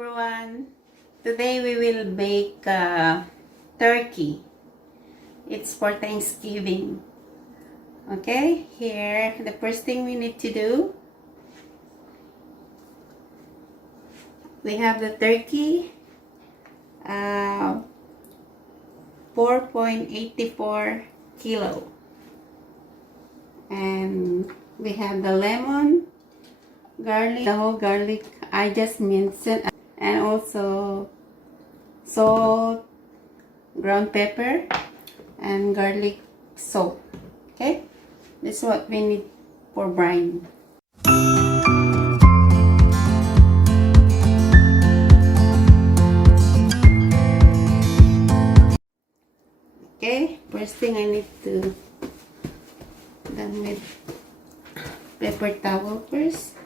Everyone, today we will bake turkey. It's for Thanksgiving. Okay, here the first thing we need to do, we have the turkey, 4.84 kilo, and we have the lemon, garlic, the whole garlic I just minced it, and also salt, ground pepper, and garlic salt. Okay, this is what we need for brine. Okay, first thing I need to done with paper towel first.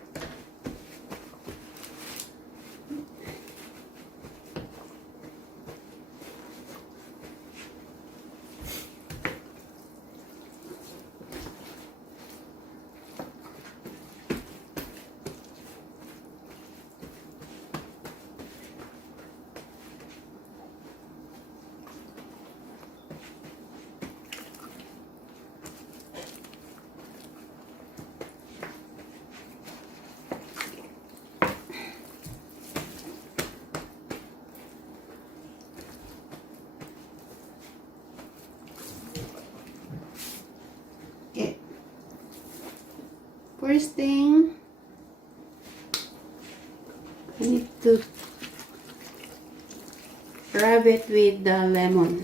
Okay, first thing I need to rub it with the lemon.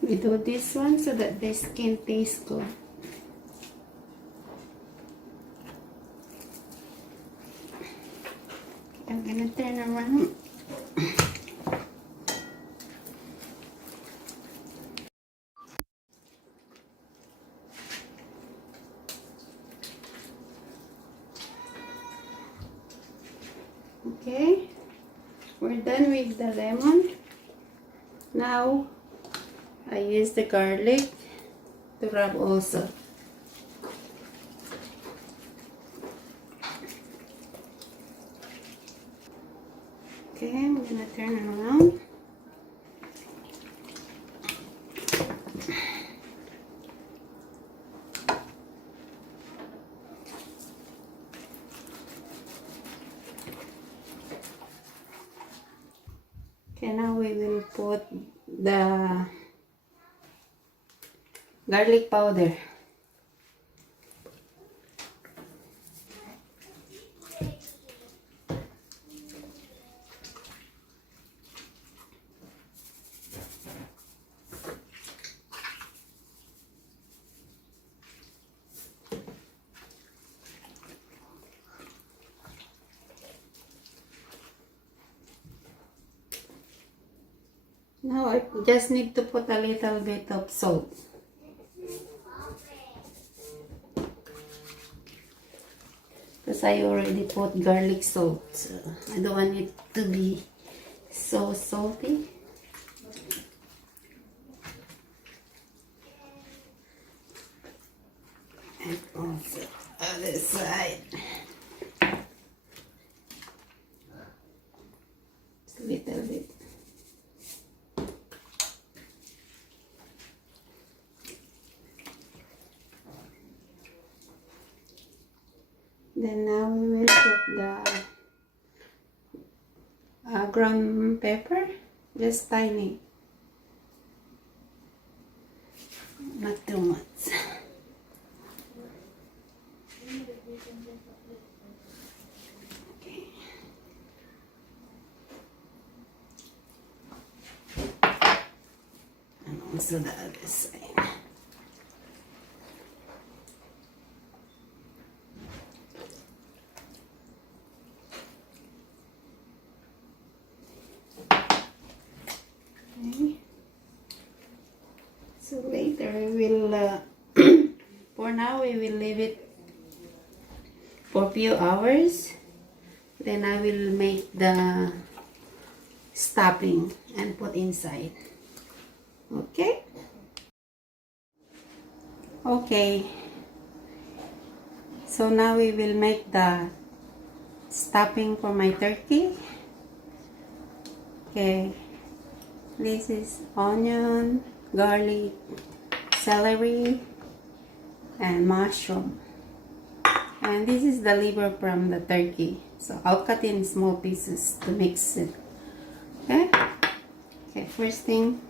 We do this one so that the skin tastes good. I'm gonna turn around. Okay, we're done with the lemon. Now I use the garlic to rub also. Okay, I'm gonna turn around. Okay, now we will put the garlic powder. Now I just need to put a little bit of salt. Because I already put garlic salt, so I don't want it to be so salty. And also other side. Just a little bit. Then now we will put the ground pepper, just tiny, not too much. Okay. Also the other side. Okay. So later we will, for now we will leave it for a few hours. Then I will make the stuffing and put inside. Okay? Okay. So now we will make the stuffing for my turkey. Okay. This is onion, garlic, celery, and mushroom. And this is the liver from the turkey. So I'll cut in small pieces to mix it. Okay? Okay, first thing.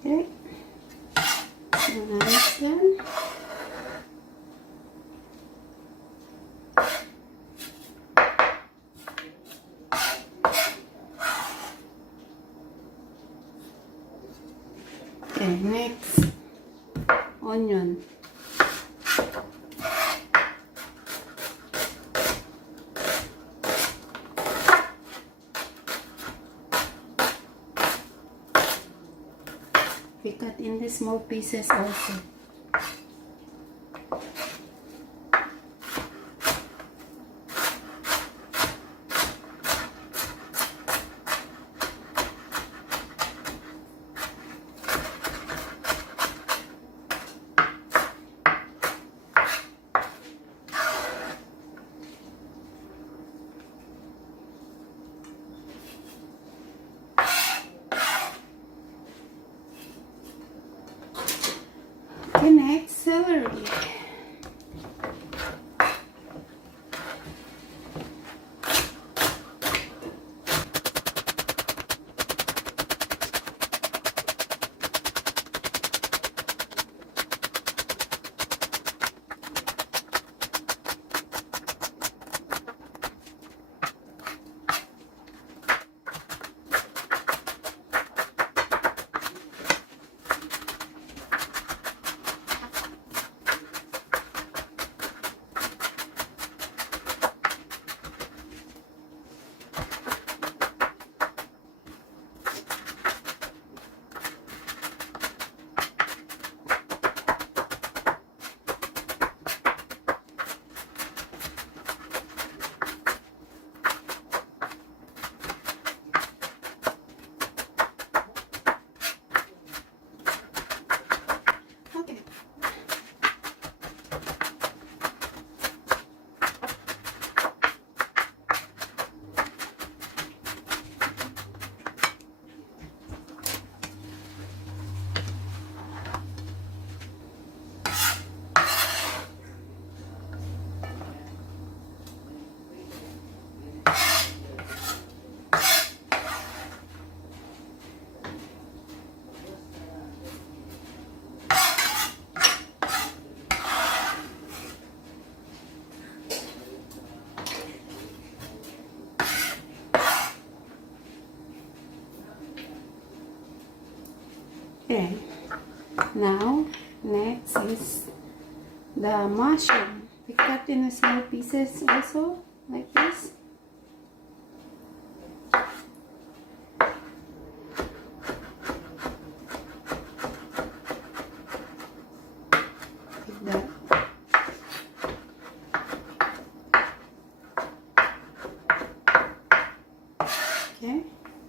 Okay. Nice then. Okay, next, onion. We cut in the small pieces also. Okay, next, celery. Okay. Okay. Now, next is the mushroom. We cut in small pieces also, like this. Like that. Okay,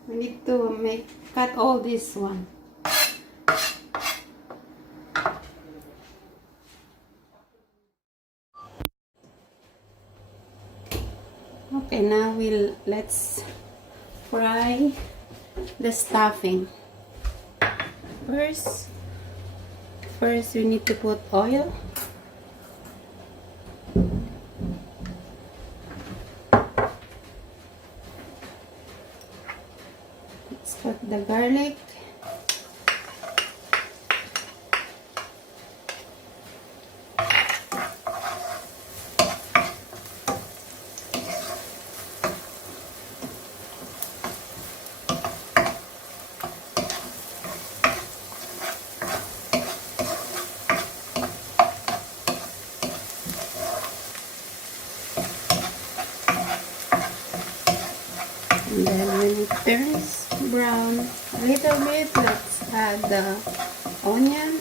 we need to cut all this one. Okay, now let's fry the stuffing. First we need to put oil. Let's put the garlic. And then when it turns brown a little bit, let's add the onion.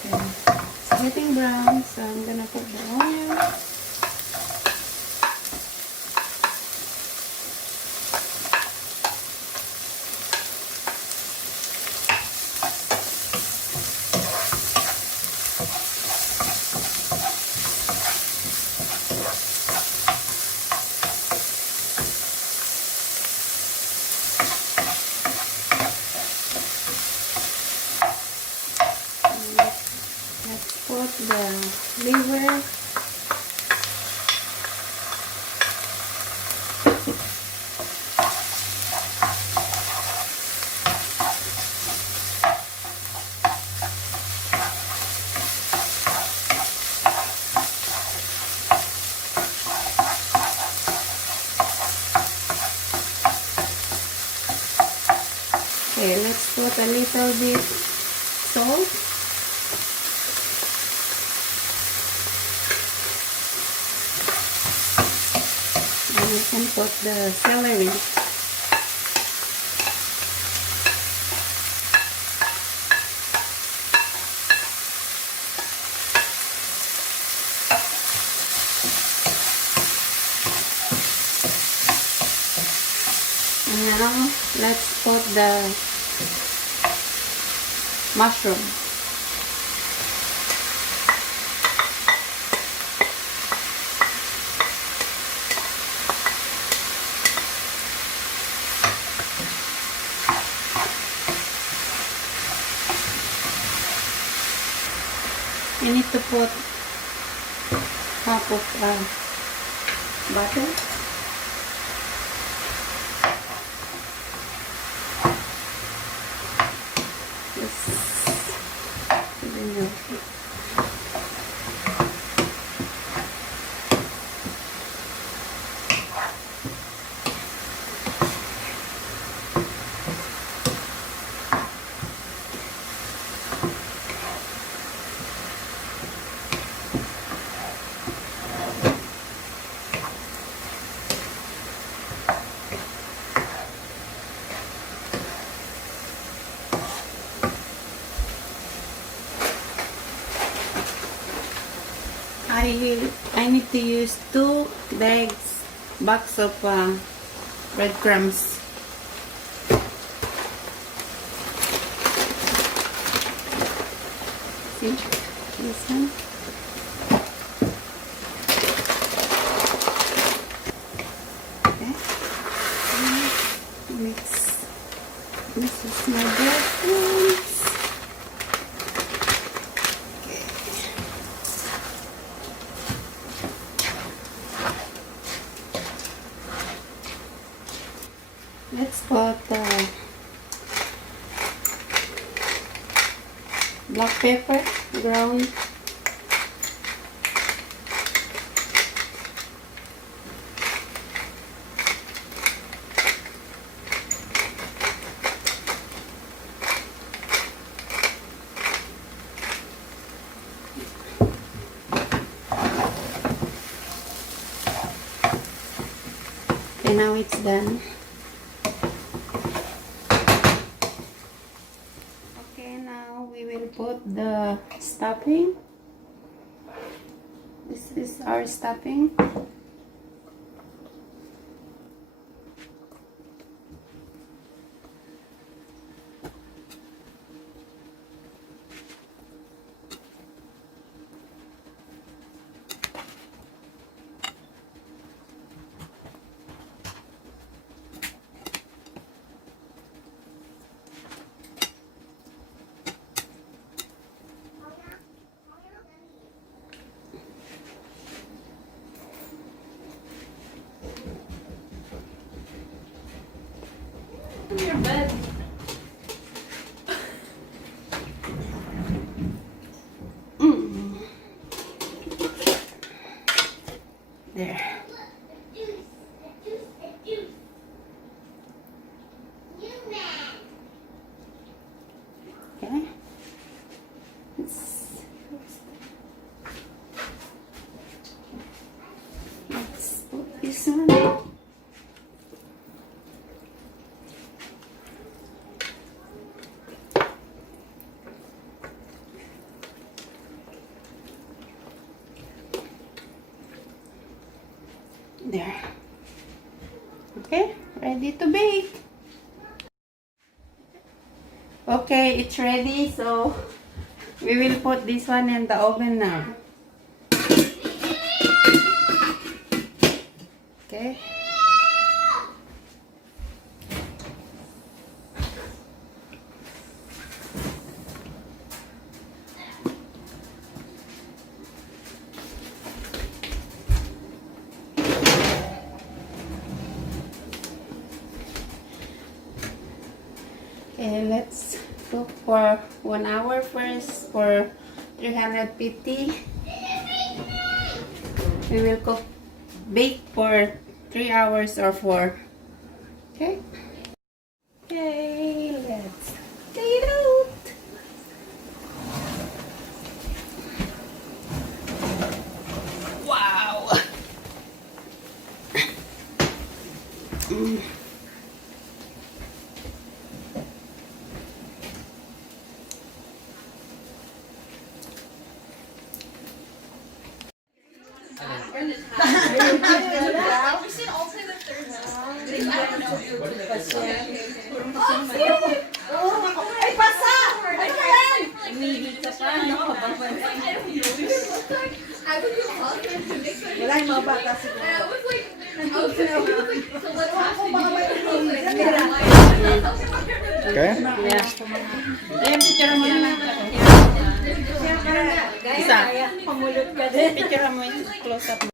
Okay. It's getting brown, so I'm gonna put the onion. Let's put the liver. Okay, let's put a little bit salt. And we can put the celery. And now let's put the mushroom. You need to put half of butter. I need to use 2 box of breadcrumbs. See this one. Okay. Mix. This is my breadcrumbs. Let's put black pepper, ground. Okay, now it's done. Okay, now we will put the stuffing. This is our stuffing. Your bed. There. Okay. Let's put this one. There. Okay, ready to bake. Okay, it's ready, so we will put this one in the oven now. Okay. Okay, let's cook for 1 hour first for 350. We will bake for 3 hours or 4. Okay? Okay, let's take it out. Wow! Ay, basa! Ano yan? Umihig ka pa. Wala yung mga bata siguro. Okay? Yeah. Ayan, picture mo na lang. Isa. Pamulot ka din. Picture mo yung close up.